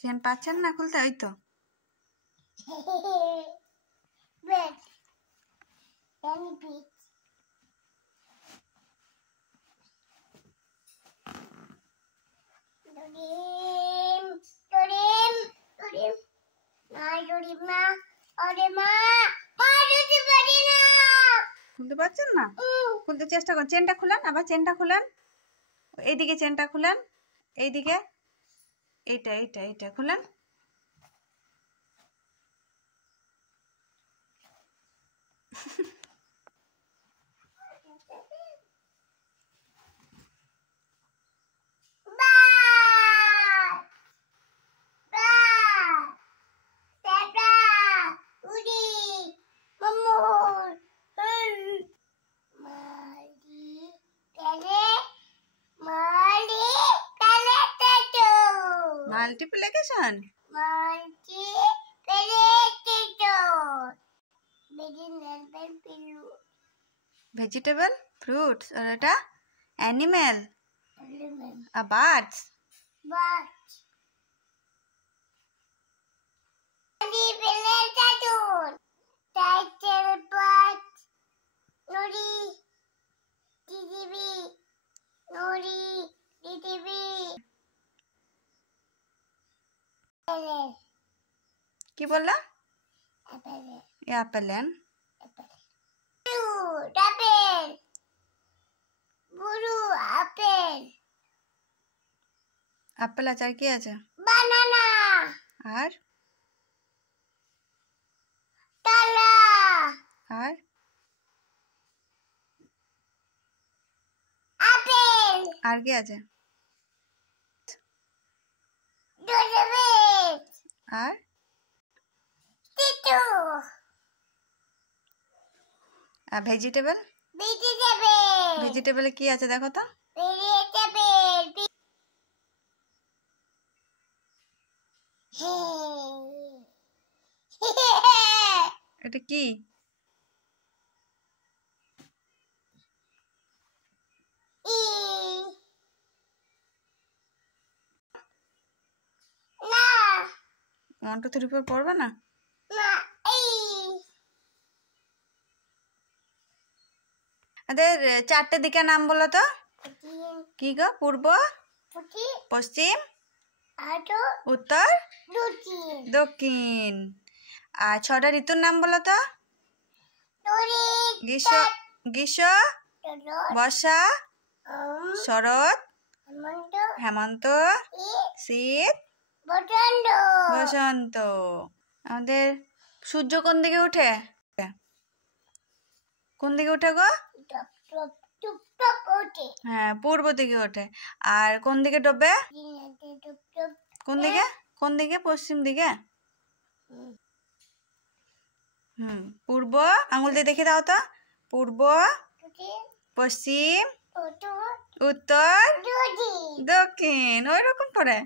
Chain পাচ্ছেন না খুলতে? ওই তো খুলতে পারছেন না? খুলতে চেষ্টা করুন। চেনটা খুলেন, আবার চেনটা খুলেন, এইদিকে চেনটা খুলেন, এইদিকে, এইটা এইটা এইটা খুলেন। মাল্টিপ্লিকেশন, ভেজিটেবল, ফ্রুটস, আর এটা অ্যানিমেল, বার্ডস। কি বললা? অ্যাপেল। আপেল আছে, আর কি আছে? বানানা। আর কলা। আর আপেল। আর কি আছে? আর ভেজিটেবল। ভেজিটেবলে কি আছে দেখো তো? এটা কি? না। 1 2 3 4 পড়বে না? আমাদের 4টে দিকে নাম বলো তো। কি গো? পূর্ব, পশ্চিম, উত্তর, দক্ষিণ। আর 6টা ঋতুর নাম বলো তো। গ্রীষ্ম, বর্ষা, শরৎ, হেমন্ত, শীত, বসন্ত। আমাদের সূর্য কোন দিকে ওঠে? কোন দিকে ওঠে গো? হ্যাঁ, পূর্ব দিকে ওঠে। আর কোন দিকে ডোবে? কোন দিকে? কোন দিকে? পশ্চিম দিকে। পূর্ব, আঙুল দিয়ে দেখে দাও তো। পূর্ব, পশ্চিম, উত্তর, দক্ষিণ। ওই রকম করে।